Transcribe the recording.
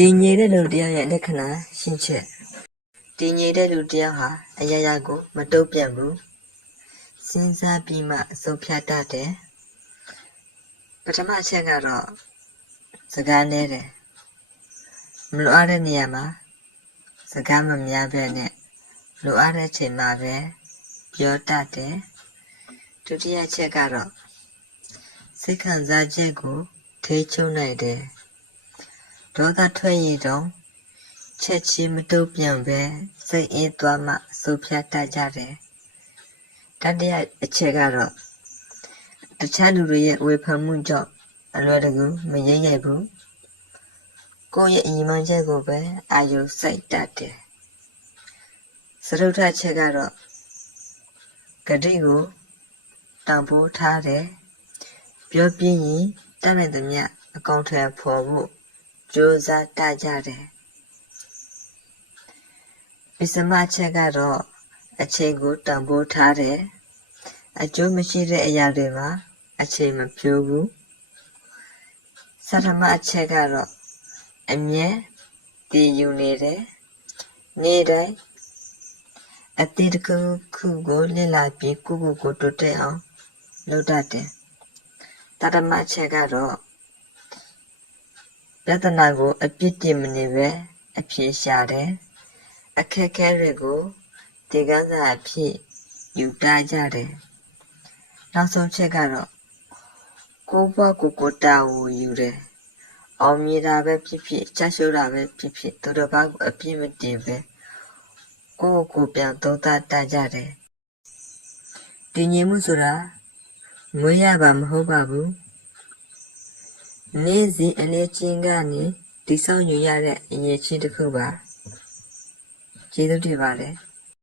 ဒီငြိမ်တဲ့လူတယောက်ရဲ့လက္ခဏာရှင်းချက်ဒီငြိမ်တဲ့လူတယောက်ဟာအရာကိုမတုံ့ပြန်ဘူးစဉ်းစားပြီးမှအဆုံးဖြတ်တတ်တယ်ပထမအချက်ကတော့စကားနည်းတယ်မလိုအပ်တဲ့နေရာမှာစကားမများပဲနဲ့လိုအပ်တဲ့အချိန်မှာပဲပြောတတ်တယ်ဒုတိယချက်ကတော့စိတ်ခံစားချက်ကိုထိန်းချုပ်နိုင်တယ်ဒေါသထွက်ရင်တော့ချက်ချင်းမတုံ့ပြန်ပဲစိတ်အေးသွားမှအဆုံးဖြတ်တတ်ကြတယ်တတိယအချက်ကတော့တခြားလူတွေရဲ့ဝေဖန်မှုကြောင့်အလွယ်တကူမငြိမ့်နိုင်ဘူးကိုယ့်ရဲ့အညီမချက်ကိုပဲအာရုံစိုက်တတ်တယ်စတုတ္ထချက်ကတော့ဂတိကိုတန်ဖိုးထားတယ်ပြောပြရင်တတ်နိုင်သမျှအကောင်အထည်ဖော်ဖို့ကြိုးစားတတ်ကြတယ်ပစ္စမချက်ကတော့အချိန်ကိုတန်ဖိုးထားတယ်အကျိုးမရှိတဲ့အရာတွေမှာအချိန်မဖြိုးဘူးဆဋ္ဌမအချက်ကတော့အမြဲတည်ယူနေတယ်နေ့တိုင်းအသည့်တစ်ခုခုကိုလေ့လာပြီးကိုတိုးတက်အောင်လုပ်တတ်တယ်တတမချက်ကတော့ပြဿနာကိုအပြစ်တင်မနေပဲအဖြေရှာတယ်အခက်အခဲတွေကိုဒီကန်းစာအဖြစ်ယူတတ်ကြတယ်နောက်ဆုံးချက်ကတော့ကိုယ့်ဘဝကိုတာဝန်ယူတယ်အောင်မြင်တာပဲဖြစ်ဖြစ်ကြက်ရှိုးတာပဲဖြစ်ဖြစ်သူတစ်ပါးကိုအပြစ်မတင်ပဲကိုယ့်ကိုပြန်သုံးသပ်တတ်ကြတယ်ဒီငြိမ်မှုဆိုတာငွေရပါမဟုတ်ပါဘူးနေ့စဉ်အနေချင်းကနေဒီဆောင်ယူရတဲ့အငြိမ်ချင်းတစ်ခုပါကျေးဇူးတင်ပါတယ်